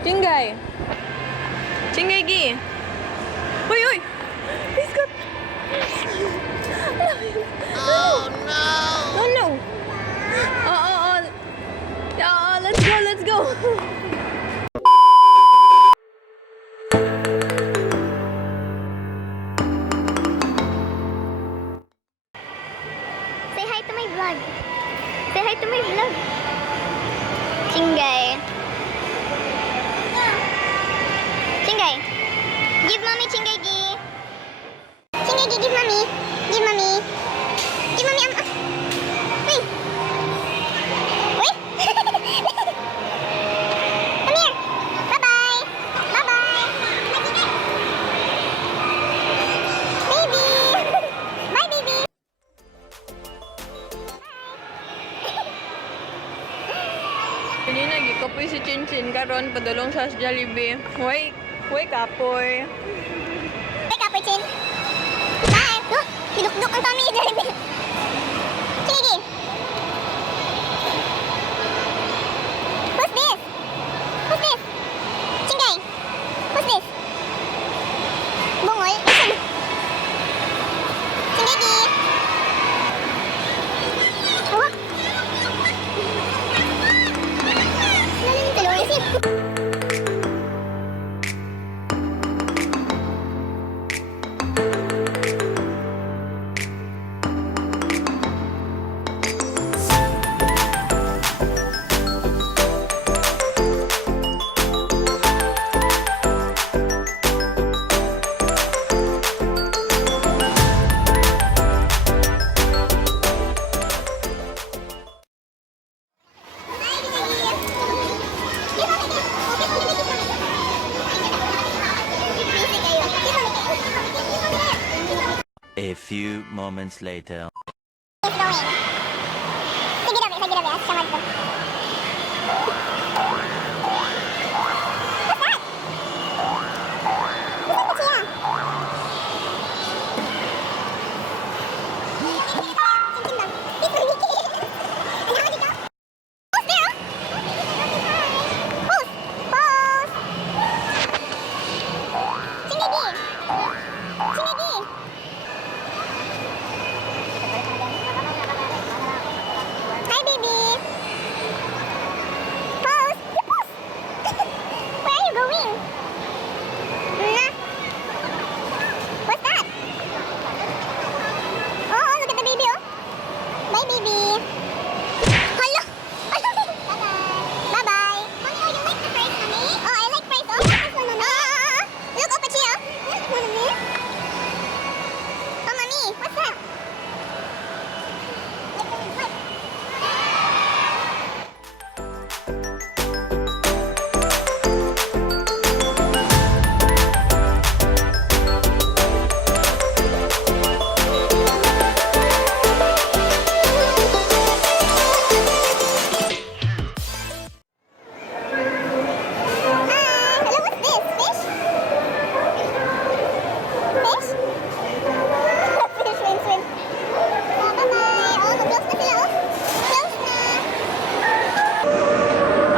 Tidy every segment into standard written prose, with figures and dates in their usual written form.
Chingay. Chingay, Gi. Uy, uy. He's got... Oh, no. Oh, no. Oh. Let's go. Say hi to my vlog. Say hi to my vlog. Chingay. Chingay. Give mommy chingay, Gi. Chingay, Gi, give mommy. Give mommy. Give mommy. Uy. Uy. Come here. Bye-bye. Bye-bye. Baby. Bye, baby. Hindi nagikapoy si Chinchin karon padulong sa Jollibee. Way kapoy. Bye, Kapoy Chin. Bye. Oh, dinukduk ang tummy ni Jollibee. Sige. Who's this? Who's this? Chingay. Who's this? Bungol. Chingay, Gi. Oh. Lalim yung tuloy. A few moments later. It's going. Sige dabi. Samad ko. What's that? What's that, Chia? Chin-chin lang. It's really cute. Ano ka dito? Pose there, oh. Pose. Chingay, Gi. Hi, baby. Pose. You pose. Where are you going? Nah. What's that? Oh, look at the baby, oh. Bye, baby. Hello. Bye-bye. Mommy, oh, you like the fries, Mommy? Oh, I like fries. Oh, what's this one, Mommy? Look up at you. Mommy. Oh, Mommy, what's that?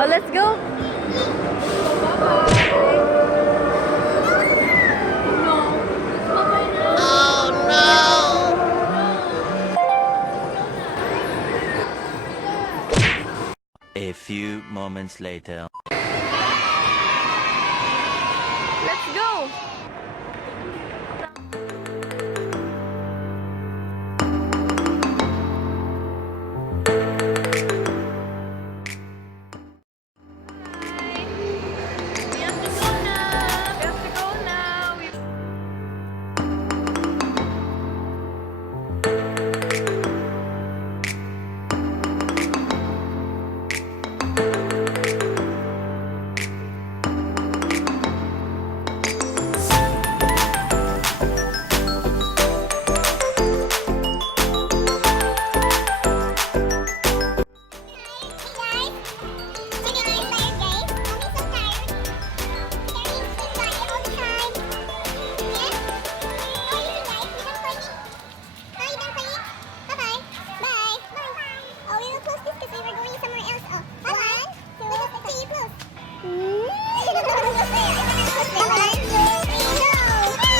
Oh, let's go. A few moments later.